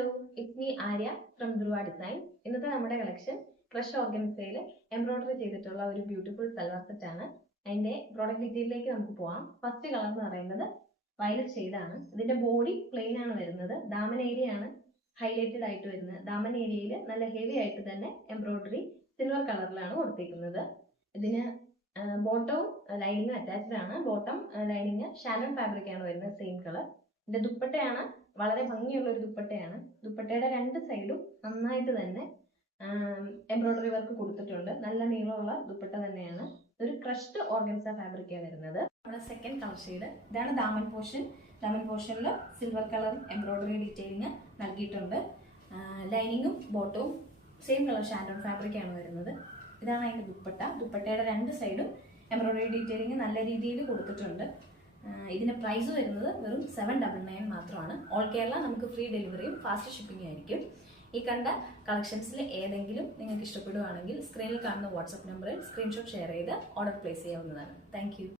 Hello, it's me Arya from Dhruva design. ഇന്നത്തെ നമ്മുടെ collection crush ഓർഗൻസയിൽ embroidery ചെയ്തിട്ടുള്ള ഒരു ബ്യൂട്ടിഫുൾ സൽവാർ സെറ്റ് ആണ്. അതിന്റെ പ്രോഡക്റ്റ് ഡീറ്റെയിലേക്ക് നമുക്ക് പോവാം. ഫസ്റ്റ് കളർ എന്ന് പറയുന്നത് വയലറ്റ് ഷെയ്ഡാണ്. ഇതിന്റെ ബോഡി പ്ലെയിൻ ആണ് വരുന്നത്. ദാമൻ ഏരിയ ആണ് ഹൈലൈറ്റഡ് ആയിട്ട് വരുന്നത്. ദാമൻ ഏരിയയിൽ നല്ല ഹെവി ആയിട്ട് തന്നെ എംബ്രോയിഡറി സിൽവർ കളറിലാണ് കൊടുത്തിരിക്കുന്നത്. ഇതിന് ബോട്ടവും ലൈനിങ് അറ്റാച്ച്ഡ് ആണ്. ബോട്ടം ലൈനിങ് ഷാനൺ ഫാബ്രിക് ആണ് വരുന്നത്, സെയിം കളർ. ഇതിന്റെ ദുപ്പട്ടയാണ് വളരെ ഭംഗിയുള്ള ഒരു ദുപ്പട്ടയാണ്. ദുപ്പട്ടയുടെ രണ്ട് സൈഡും നന്നായിട്ട് തന്നെ എംബ്രോയിഡറി വർക്ക് കൊടുത്തിട്ടുണ്ട്. നല്ല നീളമുള്ള ദുപ്പട്ട തന്നെയാണ്. ഒരു ക്രഷ്ഡ് ഓർഗൻസ ഫാബ്രിക്കാണ് വരുന്നത്. നമ്മുടെ സെക്കൻഡ് കളർ ഷെയ്ഡ് ഇതാണ്. ദാമൻ പോർഷൻ. ദാമൻ പോർഷനിൽ സിൽവർ കളർ എംബ്രോയിഡറി ഡീറ്റെയിലിംഗ് നൽകിയിട്ടുണ്ട്. ലൈനിങ്ങും ബോട്ടവും സെയിം കളർ ഷാൻഡോൺ ഫാബ്രിക് ആണ് വരുന്നത്. ഇതാണ് അതിന്റെ ദുപ്പട്ട. ദുപ്പട്ടയുടെ രണ്ട് സൈഡും എംബ്രോയിഡറി ഡീറ്റെയിലിംഗ് നല്ല രീതിയിൽ കൊടുത്തിട്ടുണ്ട്. ഇതിന്റെ പ്രൈസ് വരുന്നത് വെറും 799 മാത്രമാണ്. ഓൾ കേരള നമുക്ക് ഫ്രീ ഡെലിവറിയും ഫാസ്റ്റ് ഷിപ്പിംഗ് ആയിരിക്കും. ഈ കണ്ട കളക്ഷൻസിൽ ഏതെങ്കിലും നിങ്ങൾക്ക് ഇഷ്ടപ്പെടുകയാണെങ്കിൽ സ്ക്രീനിൽ കാണുന്ന വാട്സ്ആപ്പ് നമ്പറിൽ സ്ക്രീൻഷോട്ട് ഷെയർ ചെയ്ത് ഓർഡർ പ്ലേസ് ചെയ്യാവുന്നതാണ്. താങ്ക്